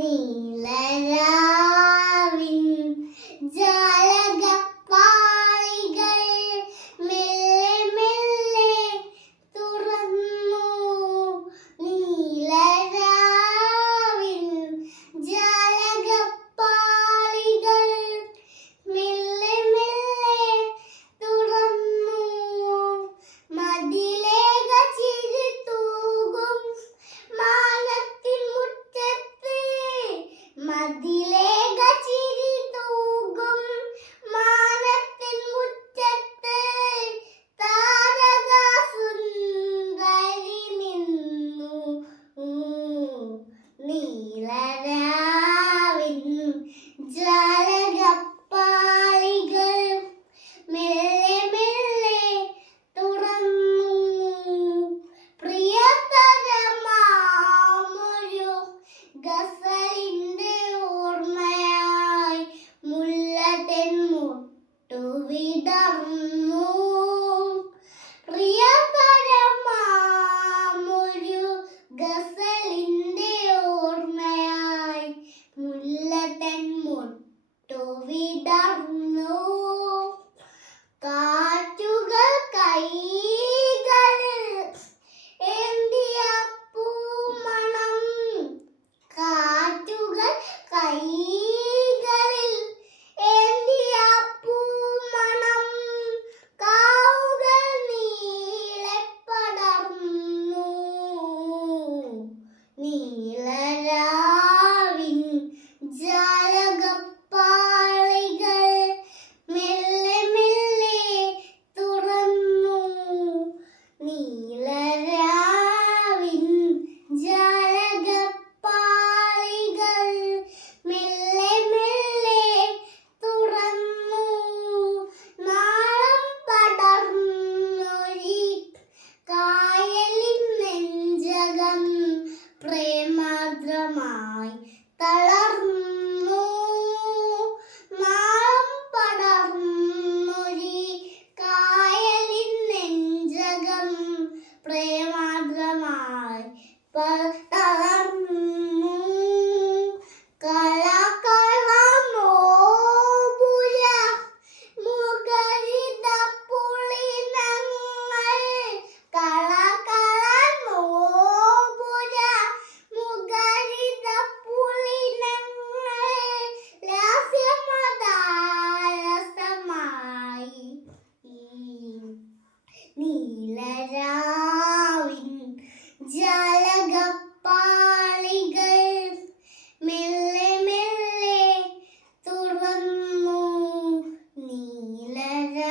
നീലരാവിൻ ജാലകപ്പാളികൾ മെല്ലെ മെല്ലെ തുറന്നു. നീലരാവിൻ ജാലകപ്പാളികൾ മെല്ലെ മെല്ലെ തുറന്നു. മതിലേക ചിരി തൂകും മാനത്തിൻ മുറ്റത്ത്, മതിലേക ചിരി തൂകും മാനത്തിൻ മുറ്റത്ത് താരകാസുന്ദരി നിന്നു. നീലരാവിൻ ജാലകപ്പാളികൾ മെല്ലെ മെല്ലെ തുറന്നു. പ്രിയതരമാമൊരു ഗസലിന്റെ ഓർമ്മയായി മുല്ലതെൻ മുട്ടു വിടർന്നു. പ്രിയതരമാമൊരു ഗസലിന്റെ ഓർമ്മയായി മുല്ലതെൻ മുട്ടു വിടർന്നു. കാറ്റുകൾ കൈകളിൽ ഏന്തിയ പൂമണം, കാറ്റുകൾ കൈകളിൽ ഏന്തിയ പൂമണം കാവുകൾ നീളെ പടർന്നു. നീലരാവിൻ ജാലകപ്പാളികൾ മെല്ലെ മെല്ലെ തുറന്നു. നീലരാവിൻ ജാലകപ്പാളികൾ മെല്ലെ മെല്ലെ തുറന്നു. നാളം പടർന്നൊരി കായലിൻ നെഞ്ചകം പ്രേമാർദ്രമായി തളർന്നു. നാളം പടർന്നൊരി കായലിൻ നെഞ്ചകം പ്രേമാർദ്രമായി തളർന്നു. കളകളമോപുര മുഖരിതപ്പുളിനങ്ങൾ, കളകളമോപുര മുഖരിതപ്പുളിനങ്ങൾ ലാസ്യമദാലസമായി. നീലരാവിൻ ജാലകപ്പാളികൾ മെല്ലെ മെല്ലെ തുറന്നു. നീലരാവിൻ